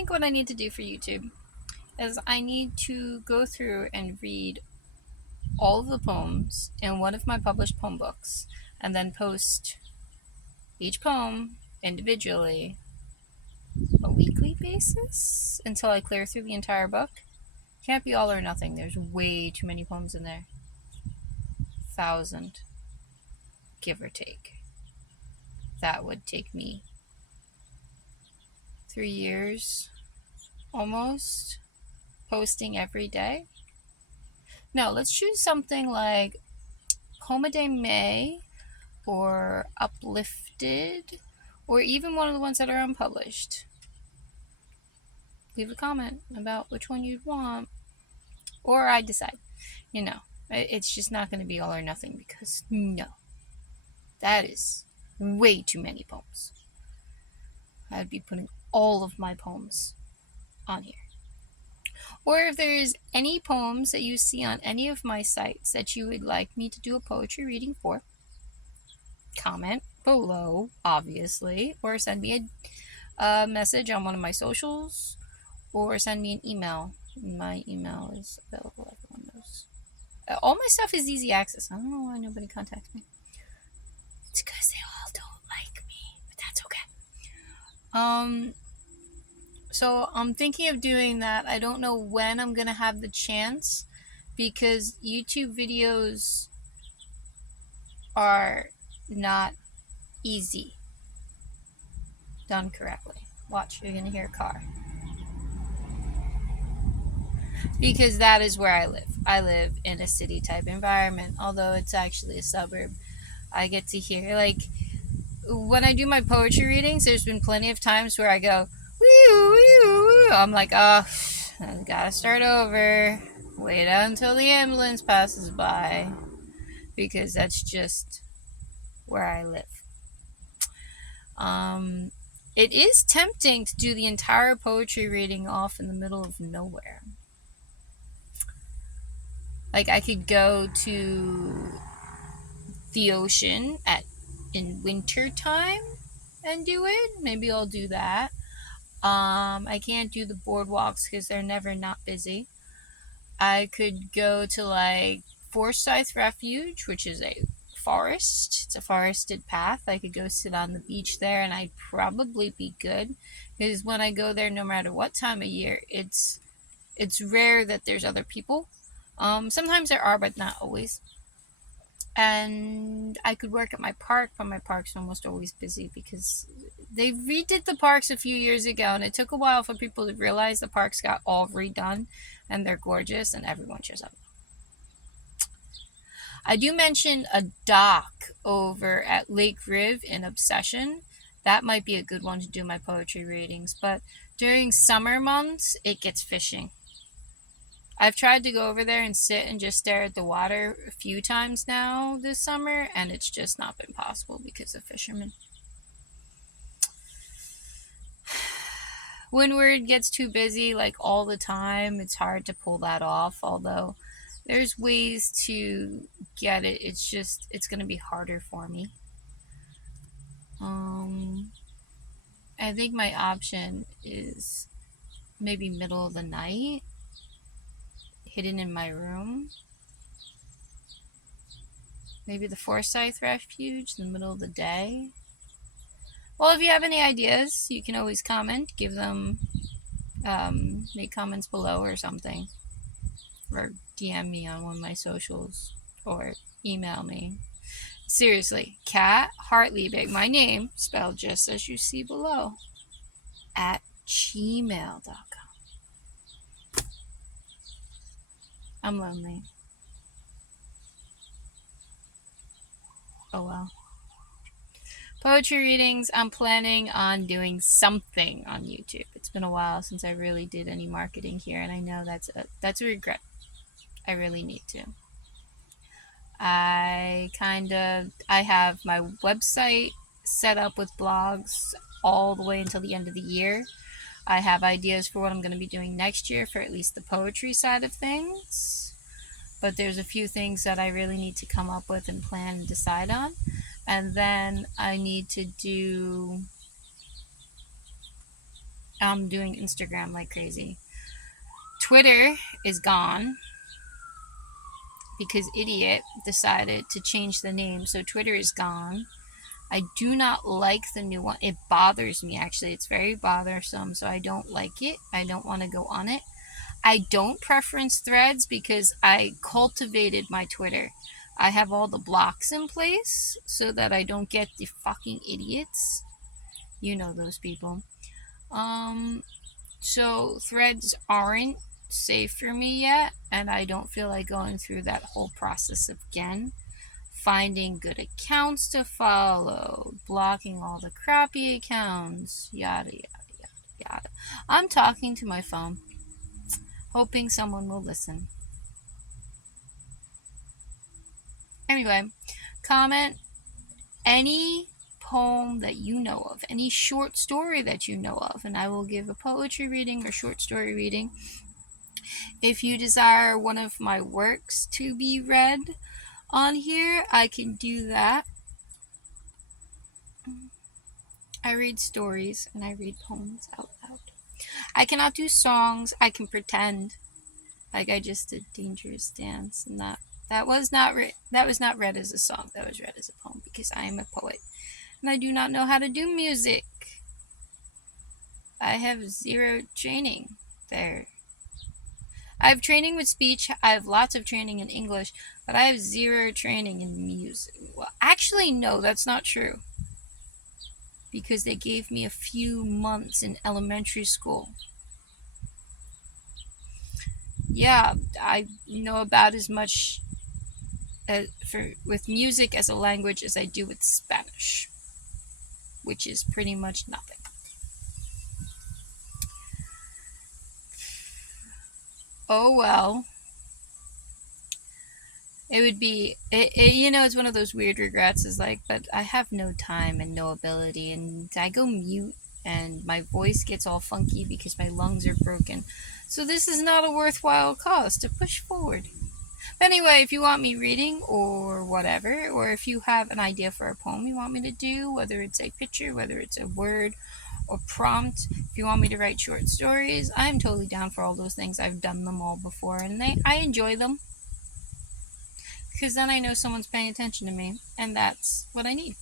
think what I need to do for YouTube is I need to go through and read all of the poems in one of my published poem books and then post each poem individually a weekly basis until I clear through the entire book. Can't be all or nothing. There's way too many poems in there. 1,000, give or take. That would take me 3 years almost, posting every day. No, let's choose something like Poem a Day May or Uplifted, or even one of the ones that are unpublished. Leave a comment about which one you'd want, or I decide. It's just not going to be all or nothing, because no, that is way too many poems. I'd be putting all of my poems on here. Or if there's any poems that you see on any of my sites that you would like me to do a poetry reading for, comment below, obviously, or send me a message on one of my socials, or send me an email. My email is available, everyone knows. All my stuff is easy access. I don't know why nobody contacts me. It's because they all don't like me, but that's okay. So I'm thinking of doing that. I don't know when I'm gonna have the chance, because YouTube videos are not easy done correctly. Watch, you're gonna hear a car. Because that is where I live. I live in a city type environment, although it's actually a suburb. I get to hear, like, when I do my poetry readings, there's been plenty of times where I go, wee wee. I'm like, oh, I gotta start over. Wait until the ambulance passes by, because that's just where I live. It is tempting to do the entire poetry reading off in the middle of nowhere. Like, I could go to the ocean in winter time and do it. Maybe I'll do that. I can't do the boardwalks because they're never not busy. I could go to like Forsyth Refuge, which is a forest. It's a forested path. I could go sit on the beach there and I'd probably be good, because when I go there, no matter what time of year, it's rare that there's other people. Sometimes there are, but not always. And I could work at my park, but my park's almost always busy because they redid the parks a few years ago, and it took a while for people to realize the parks got all redone and they're gorgeous and everyone shows up. I do mention a dock over at Lake Riv in Obsession. That might be a good one to do my poetry readings, but during summer months, it gets fishing. I've tried to go over there and sit and just stare at the water a few times now this summer, and it's just not been possible because of fishermen. When word gets too busy, like all the time, it's hard to pull that off, although there's ways to get it. It's going to be harder for me. I think my option is maybe middle of the night, hidden in my room. Maybe the Forsyth Refuge in the middle of the day. Well, if you have any ideas, you can always comment. Give them, make comments below or something. Or DM me on one of my socials. Or email me. Seriously, Kat Hartliebig, my name, spelled just as you see below, at gmail.com. I'm lonely. Oh well. Poetry readings, I'm planning on doing something on YouTube. It's been a while since I really did any marketing here, and I know that's a regret. I really need to. I have my website set up with blogs all the way until the end of the year. I have ideas for what I'm going to be doing next year for at least the poetry side of things. But there's a few things that I really need to come up with and plan and decide on. And then I need to do I'm doing Instagram like crazy. Twitter is gone because idiot decided to change the name, so Twitter is gone. I do not like the new one. It bothers me actually. It's very bothersome, so I don't like it. I don't want to go on it. I don't preference Threads because I cultivated my Twitter. I have all the blocks in place so that I don't get the fucking idiots. You know those people. Um so Threads aren't safe for me yet, and I don't feel like going through that whole process again. Finding good accounts to follow, blocking all the crappy accounts, yada yada yada yada. I'm talking to my phone, hoping someone will listen. Anyway, comment any poem that you know of, any short story that you know of, and I will give a poetry reading or short story reading. If you desire one of my works to be read on here, I can do that. I read stories and I read poems out loud. I cannot do songs. I can pretend like I just did Dangerous Dance, and that was not read as a song. That was read as a poem because I am a poet and I do not know how to do music. I have zero training there. I have training with speech. I have lots of training in English, but I have zero training in music. Well, actually, no, that's not true. Because they gave me a few months in elementary school. Yeah, I know about as much with music as a language as I do with Spanish, which is pretty much nothing. Oh well. It would be, it's one of those weird regrets is like, but I have no time and no ability, and I go mute and my voice gets all funky because my lungs are broken. So this is not a worthwhile cause to push forward. But anyway, if you want me reading or whatever, or if you have an idea for a poem you want me to do, whether it's a picture, whether it's a word or prompt, if you want me to write short stories, I'm totally down for all those things. I've done them all before and I enjoy them. Because then I know someone's paying attention to me, and that's what I need.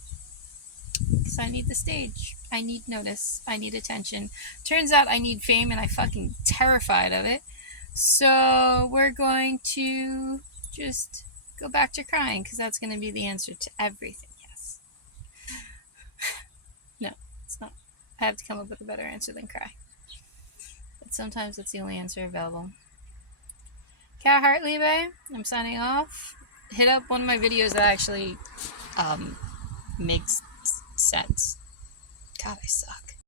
Because I need the stage. I need notice. I need attention. Turns out I need fame, and I'm fucking terrified of it. So we're going to just go back to crying, because that's going to be the answer to everything. Yes. No, it's not. I have to come up with a better answer than cry. But sometimes that's the only answer available. Cat Hartley, I'm signing off. Hit up one of my videos that actually makes sense. God, I suck.